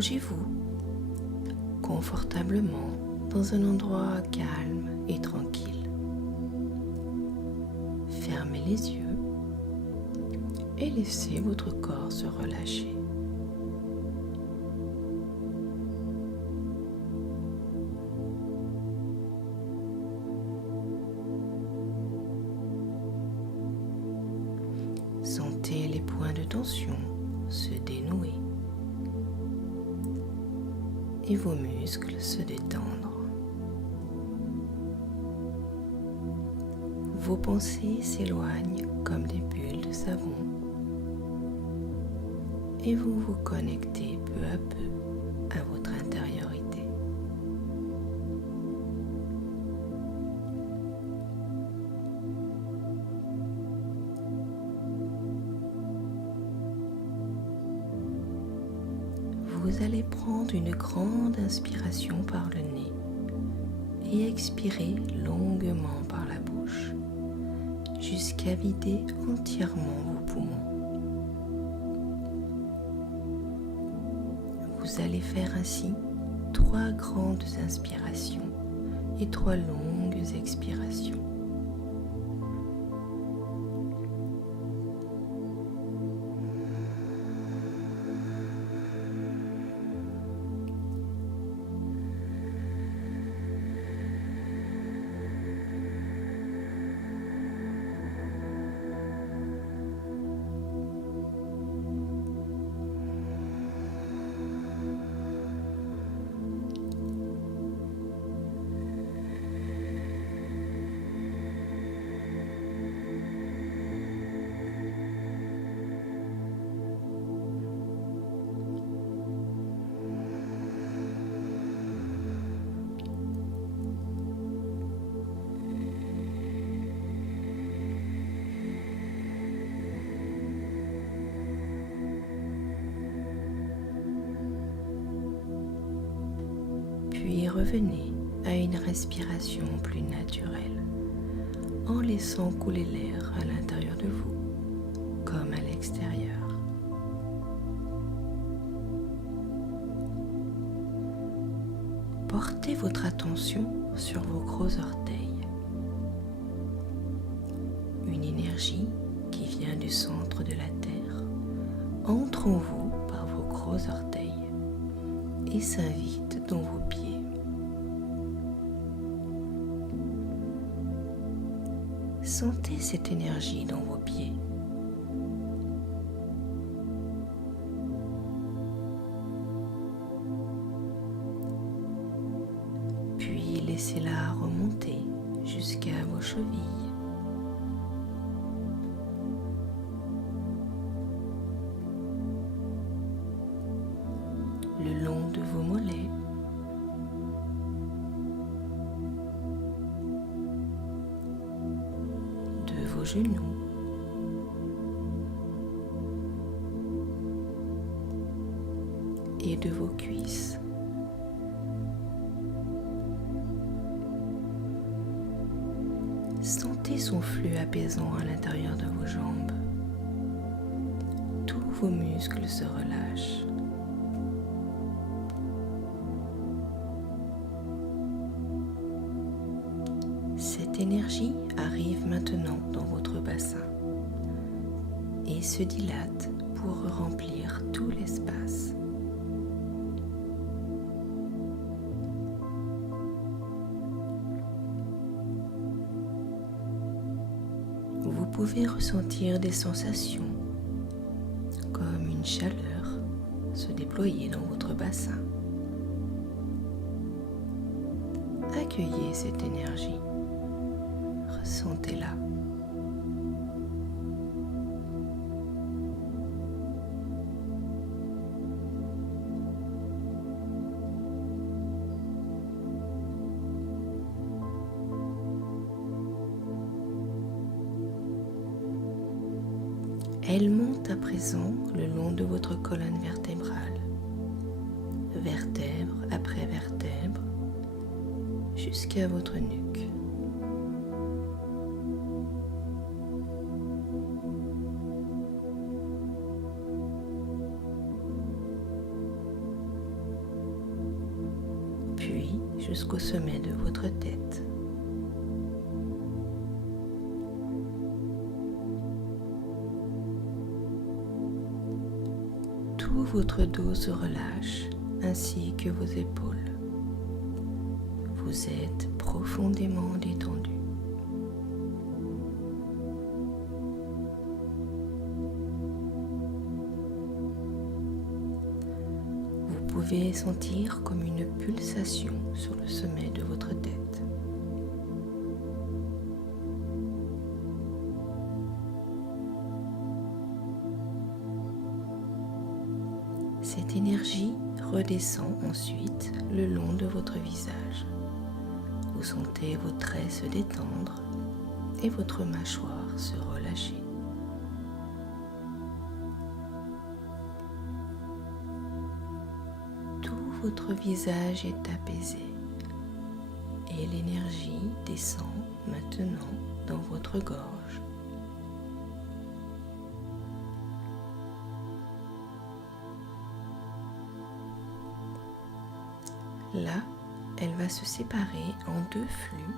Allongez-vous confortablement dans un endroit calme et tranquille. Fermez les yeux et laissez votre corps se relâcher. Sentez les points de tension se dénouer et vos muscles se détendre. Vos pensées s'éloignent comme des bulles de savon et vous vous connectez peu à peu à votre intériorité. Vous allez prendre une grande inspiration par le nez et expirer longuement par la bouche jusqu'à vider entièrement vos poumons. Vous allez faire ainsi 3 grandes inspirations et 3 longues expirations. Puis revenez à une respiration plus naturelle en laissant couler l'air à l'intérieur de vous comme à l'extérieur. Portez votre attention sur vos gros orteils. Une énergie qui vient du centre de la Terre entre en vous par vos gros orteils et s'invite dans vos pieds. Sentez cette énergie dans vos pieds. Puis laissez-la remonter jusqu'à vos chevilles. Le long de vos mollets. De vos genoux. Et de vos cuisses. Sentez son flux apaisant à l'intérieur de vos jambes. Tous vos muscles se relâchent. Cette énergie arrive maintenant dans votre bassin et se dilate pour remplir tout l'espace. Vous pouvez ressentir des sensations comme une chaleur se déployer dans votre bassin. Accueillez cette énergie. Ressentez-la. Elle monte à présent le long de votre colonne vertébrale, vertèbre après vertèbre, jusqu'à votre nuque. jusqu'au sommet de votre tête. Tout votre dos se relâche ainsi que vos épaules. Vous êtes profondément détendu. Vous pouvez sentir comme une pulsation sur le sommet de votre tête. Cette énergie redescend ensuite le long de votre visage. Vous sentez vos traits se détendre et votre mâchoire se relâcher. Tout votre visage est apaisé et l'énergie descend maintenant dans votre gorge. Là, elle va se séparer en 2 flux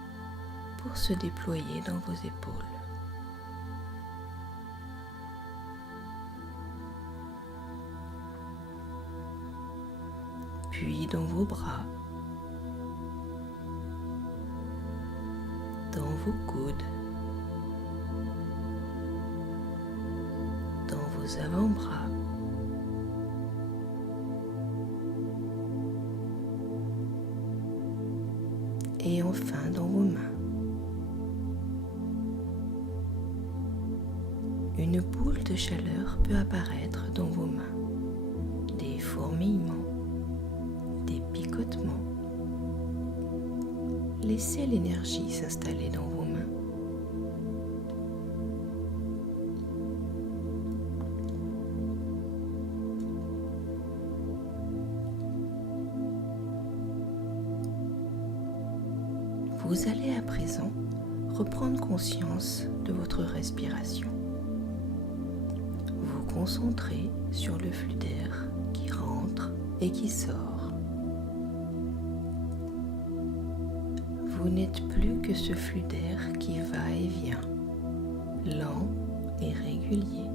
pour se déployer dans vos épaules. Puis dans vos bras, dans vos coudes, dans vos avant-bras, et enfin dans vos mains. Une boule de chaleur peut apparaître dans vos mains, des fourmillements, des picotements. Laissez l'énergie s'installer dans vos mains. Vous allez à présent reprendre conscience de votre respiration. Vous concentrez sur le flux d'air qui rentre et qui sort. Vous n'êtes plus que ce flux d'air qui va et vient, lent et régulier.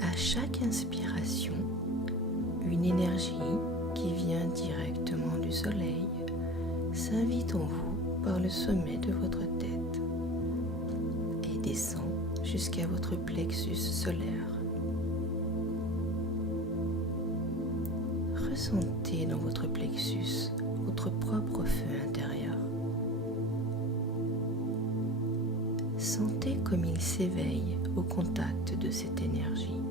À chaque inspiration, une énergie qui vient directement du soleil s'invite en vous par le sommet de votre tête et descend jusqu'à votre plexus solaire. Ressentez dans votre plexus votre propre feu intérieur. Sentez comme il s'éveille au contact de cette énergie.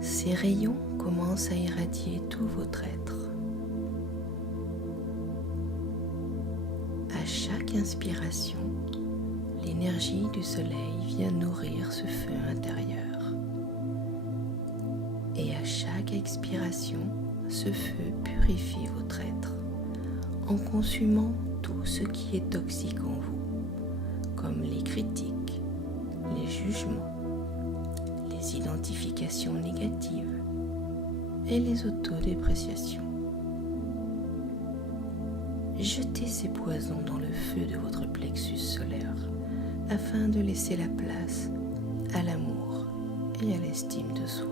Ces rayons commencent à irradier tout votre être. À chaque inspiration, l'énergie du soleil vient nourrir ce feu intérieur. Et à chaque expiration, ce feu purifie votre être en consumant tout ce qui est toxique en vous, comme les critiques, les jugements, les identifications négatives et les autodépréciations. Jetez ces poisons dans le feu de votre plexus solaire afin de laisser la place à l'amour et à l'estime de soi.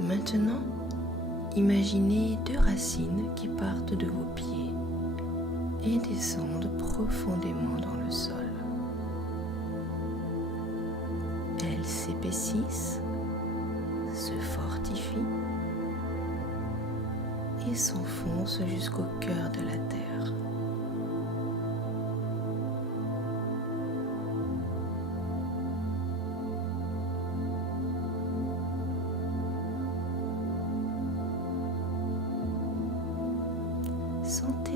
Maintenant, imaginez 2 racines qui partent de vos pieds et descendent profondément dans le sol. Elles s'épaississent, se fortifient et s'enfoncent jusqu'au cœur de la terre.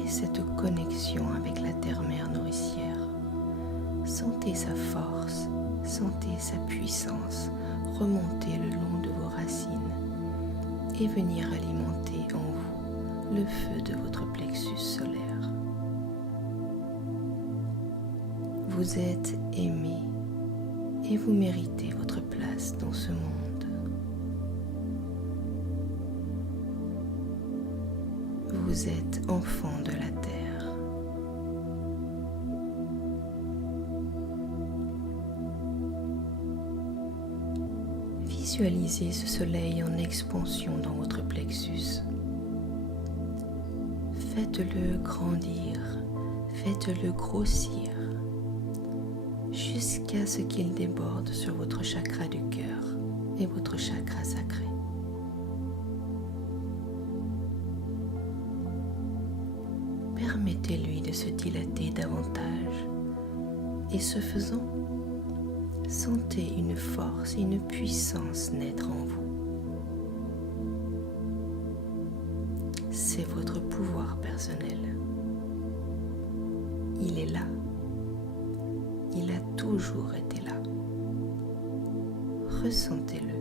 Ressentez cette connexion avec la terre-mère nourricière. Sentez sa force, sentez sa puissance remonter le long de vos racines et venir alimenter en vous le feu de votre plexus solaire. Vous êtes aimé et vous méritez votre place dans ce monde. Vous êtes enfant de la terre. Visualisez ce soleil en expansion dans votre plexus. Faites-le grandir, faites-le grossir, jusqu'à ce qu'il déborde sur votre chakra du cœur et votre chakra sacré. Permettez-lui de se dilater davantage et ce faisant, sentez une force et une puissance naître en vous. C'est votre pouvoir personnel. Il est là. Il a toujours été là. Ressentez-le.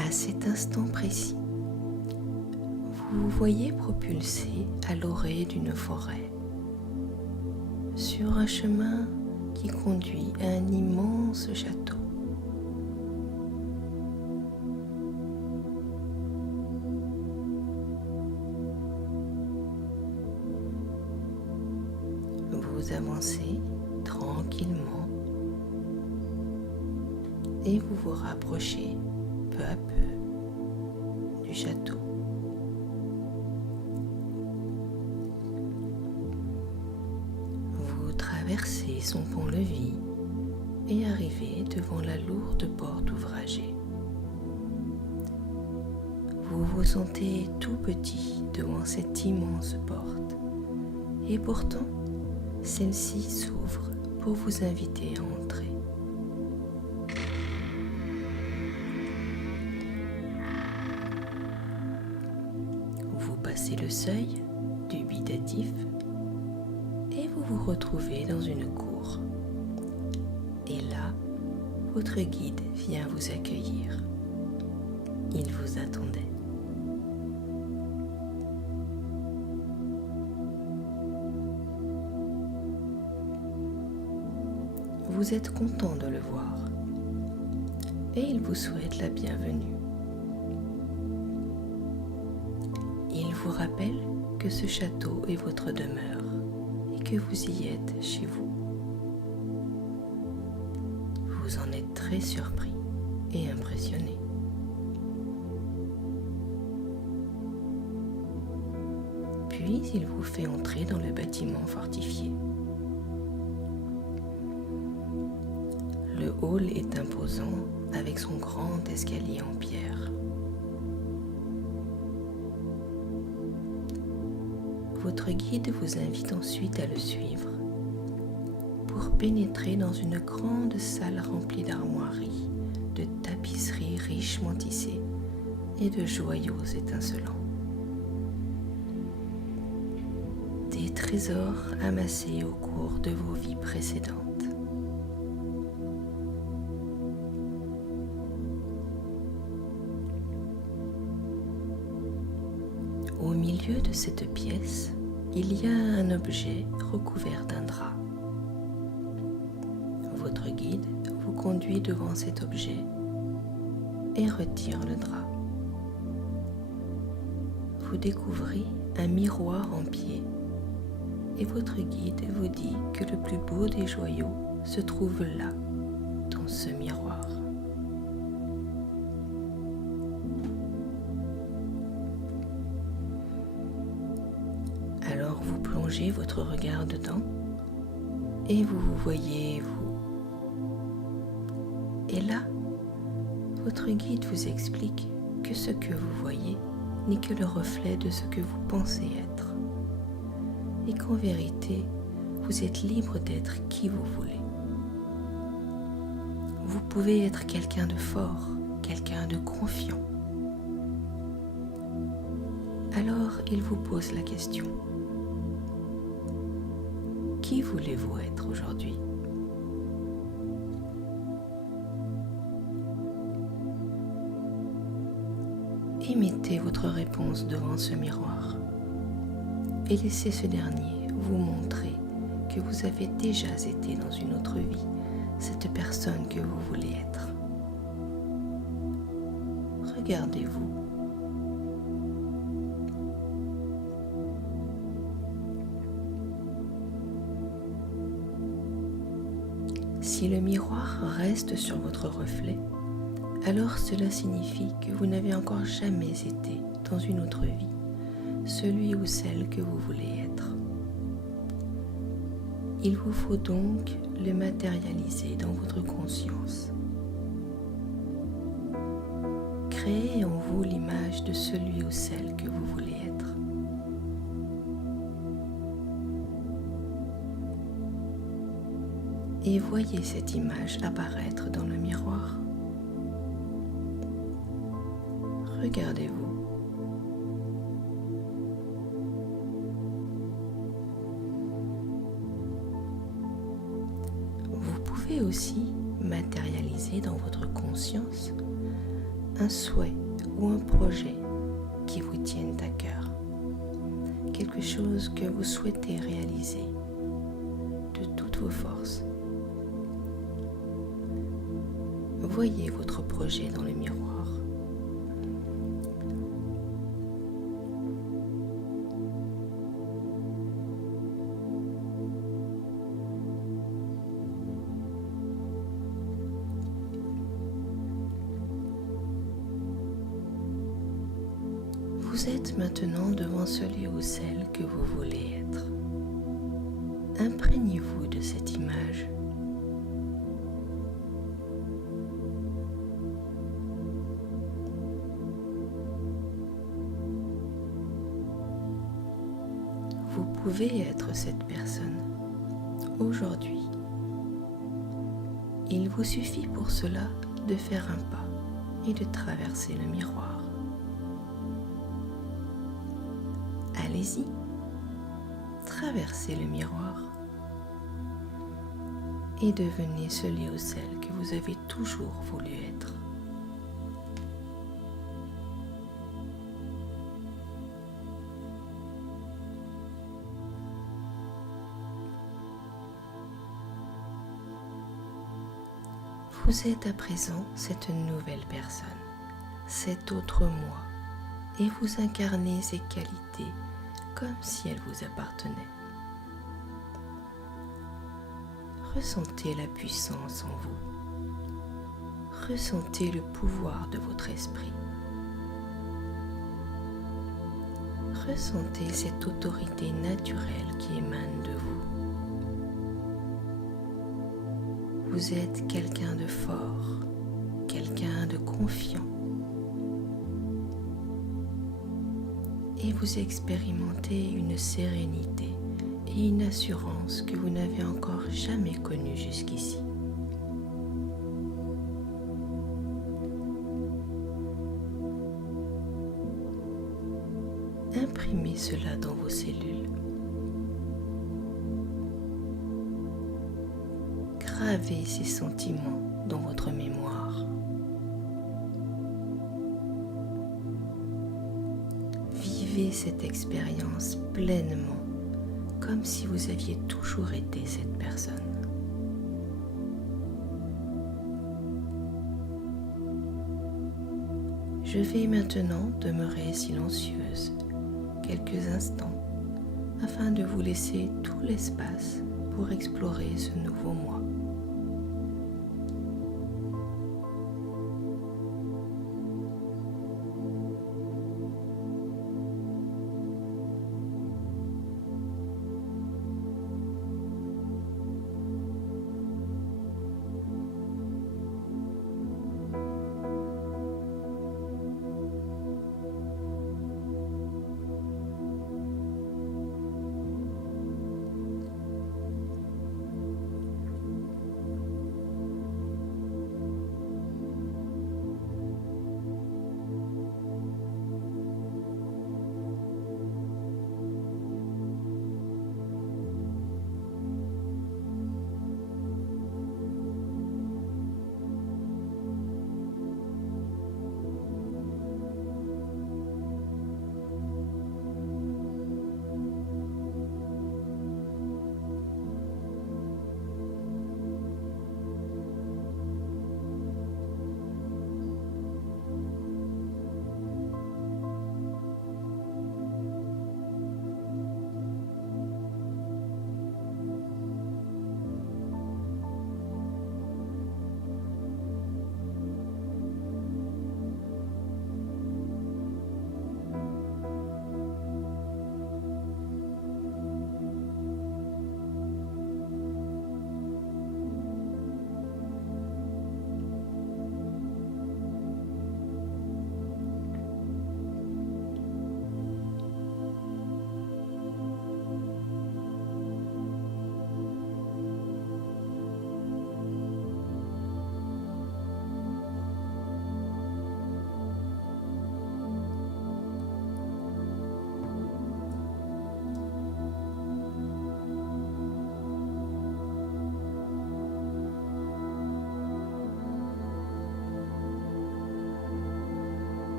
À cet instant précis, vous vous voyez propulsé à l'orée d'une forêt, sur un chemin qui conduit à un immense château. Vous avancez tranquillement et vous vous rapprochez peu à peu du château. Vous traversez son pont-levis et arrivez devant la lourde porte ouvragée. Vous vous sentez tout petit devant cette immense porte et pourtant celle-ci s'ouvre pour vous inviter à entrer. Passez le seuil dubitatif et vous vous retrouvez dans une cour. Et là, votre guide vient vous accueillir. Il vous attendait. Vous êtes content de le voir et il vous souhaite la bienvenue. Il vous rappelle que ce château est votre demeure et que vous y êtes chez vous. Vous en êtes très surpris et impressionné. Puis il vous fait entrer dans le bâtiment fortifié. Le hall est imposant avec son grand escalier en pierre. Votre guide vous invite ensuite à le suivre pour pénétrer dans une grande salle remplie d'armoiries, de tapisseries richement tissées et de joyaux étincelants. Des trésors amassés au cours de vos vies précédentes. Au milieu de cette pièce, il y a un objet recouvert d'un drap. Votre guide vous conduit devant cet objet et retire le drap. Vous découvrez un miroir en pied et votre guide vous dit que le plus beau des joyaux se trouve là, dans ce miroir. Alors vous plongez plongez votre regard dedans et vous vous voyez vous. Et là, votre guide vous explique que ce que vous voyez n'est que le reflet de ce que vous pensez être et qu'en vérité, vous êtes libre d'être qui vous voulez. Vous pouvez être quelqu'un de fort, quelqu'un de confiant. Alors, il vous pose la question. Qui voulez-vous être aujourd'hui ? Émettez votre réponse devant ce miroir et laissez ce dernier vous montrer que vous avez déjà été dans une autre vie cette personne que vous voulez être. Regardez-vous. Si le miroir reste sur votre reflet, alors cela signifie que vous n'avez encore jamais été dans une autre vie, celui ou celle que vous voulez être. Il vous faut donc le matérialiser dans votre conscience. Créez en vous l'image de celui ou celle que vous voulez être. Et voyez cette image apparaître dans le miroir. Regardez-vous. Vous pouvez aussi matérialiser dans votre conscience un souhait ou un projet qui vous tienne à cœur. Quelque chose que vous souhaitez réaliser de toutes vos forces. Voyez votre projet dans le miroir. Vous êtes maintenant devant celui ou celle que vous voulez être. Imprégnez-vous de cette image. Vous pouvez être cette personne aujourd'hui. Il vous suffit pour cela de faire un pas et de traverser le miroir. Allez-y, traversez le miroir et devenez celui ou celle que vous avez toujours voulu être. Vous êtes à présent cette nouvelle personne, cet autre moi, et vous incarnez ces qualités comme si elles vous appartenaient. Ressentez la puissance en vous. Ressentez le pouvoir de votre esprit. Ressentez cette autorité naturelle qui émane de vous. Vous êtes quelqu'un de fort, quelqu'un de confiant. Et vous expérimentez une sérénité et une assurance que vous n'avez encore jamais connue jusqu'ici. Imprimez cela dans vos cellules. Gravez ces sentiments dans votre mémoire. Vivez cette expérience pleinement, comme si vous aviez toujours été cette personne. Je vais maintenant demeurer silencieuse quelques instants afin de vous laisser tout l'espace pour explorer ce nouveau moi.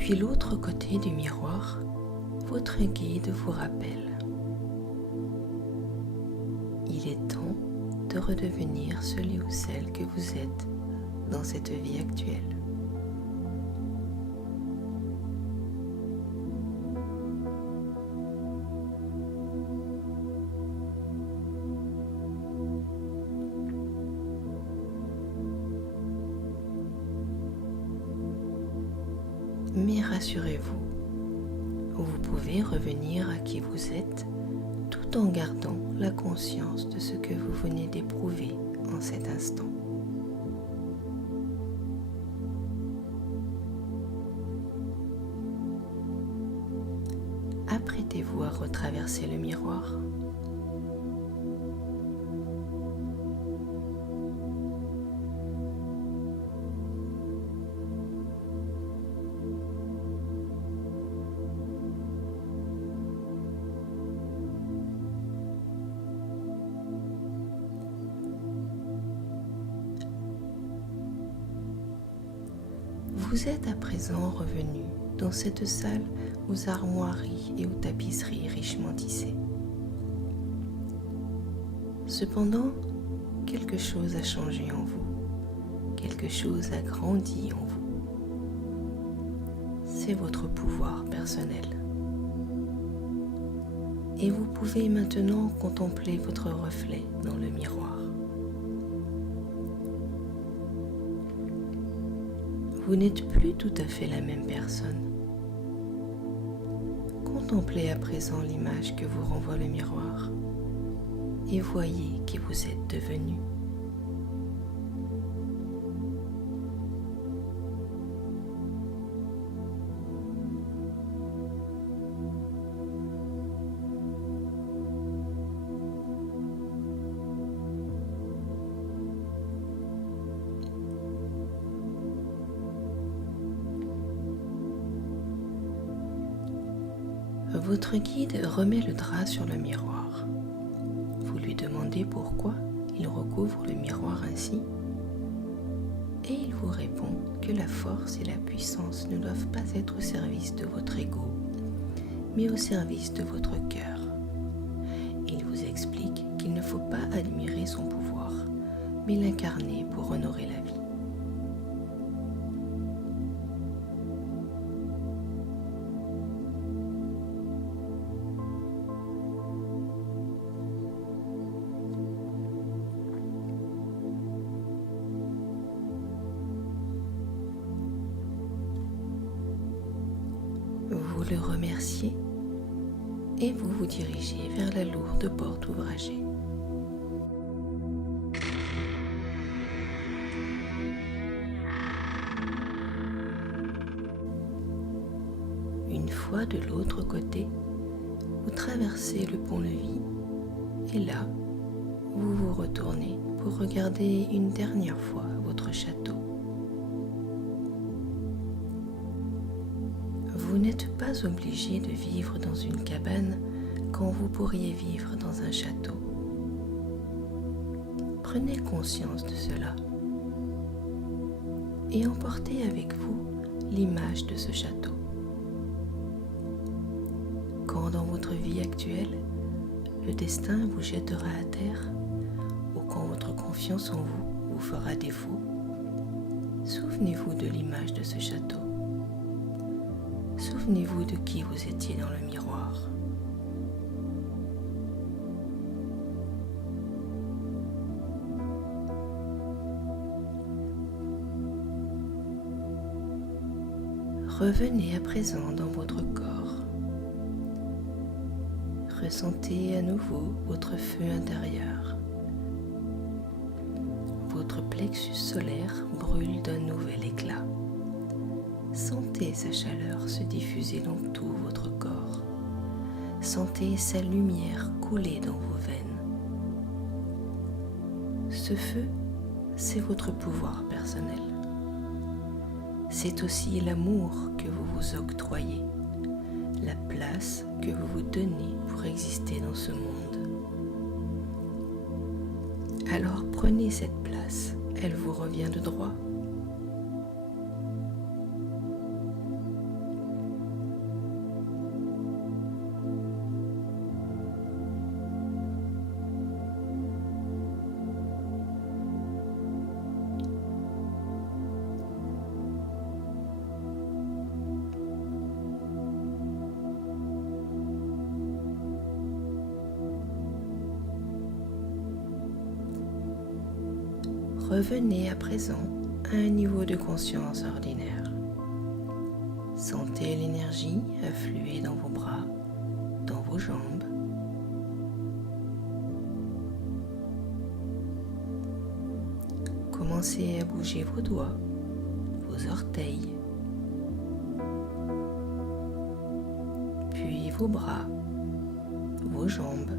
Depuis l'autre côté du miroir, votre guide vous rappelle. Il est temps de redevenir celui ou celle que vous êtes dans cette vie actuelle. Mais rassurez-vous, vous pouvez revenir à qui vous êtes tout en gardant la conscience de ce que vous venez d'éprouver en cet instant. Apprêtez-vous à retraverser le miroir. Vous êtes à présent revenu dans cette salle aux armoiries et aux tapisseries richement tissées. Cependant, quelque chose a changé en vous, quelque chose a grandi en vous. C'est votre pouvoir personnel. Et vous pouvez maintenant contempler votre reflet dans le miroir. Vous n'êtes plus tout à fait la même personne. Contemplez à présent l'image que vous renvoie le miroir et voyez qui vous êtes devenu. Votre guide remet le drap sur le miroir. Vous lui demandez pourquoi il recouvre le miroir ainsi et il vous répond que la force et la puissance ne doivent pas être au service de votre ego, mais au service de votre cœur. Il vous explique qu'il ne faut pas admirer son pouvoir, mais l'incarner pour honorer la vie. Vous le remerciez et vous vous dirigez vers la lourde porte ouvragée. Une fois de l'autre côté, vous traversez le pont-levis et là, vous vous retournez pour regarder une dernière fois votre château. Vous n'êtes pas obligé de vivre dans une cabane quand vous pourriez vivre dans un château. Prenez conscience de cela et emportez avec vous l'image de ce château. Quand dans votre vie actuelle, le destin vous jettera à terre ou quand votre confiance en vous vous fera défaut, souvenez-vous de l'image de ce château. Souvenez-vous de qui vous étiez dans le miroir. Revenez à présent dans votre corps. Ressentez à nouveau votre feu intérieur. Votre plexus solaire brûle d'un nouvel éclat. Sentez sa chaleur se diffuser dans tout votre corps. Sentez sa lumière couler dans vos veines. Ce feu, c'est votre pouvoir personnel. C'est aussi l'amour que vous vous octroyez, la place que vous vous donnez pour exister dans ce monde. Alors prenez cette place, elle vous revient de droit. Revenez à présent à un niveau de conscience ordinaire. Sentez l'énergie affluer dans vos bras, dans vos jambes. Commencez à bouger vos doigts, vos orteils, puis vos bras, vos jambes.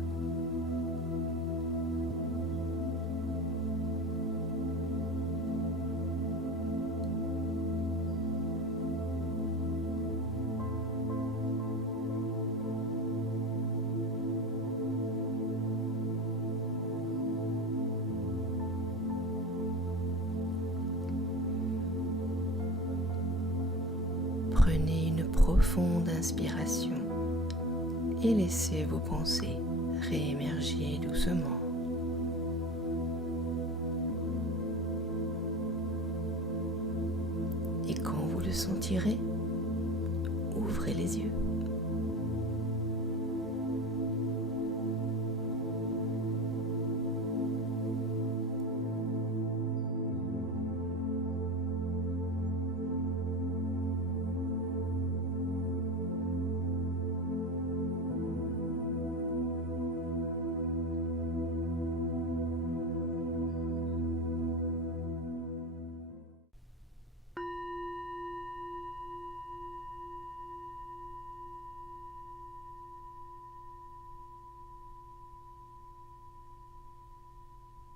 Prenez une profonde inspiration et laissez vos pensées réémerger doucement. Et quand vous le sentirez, ouvrez les yeux.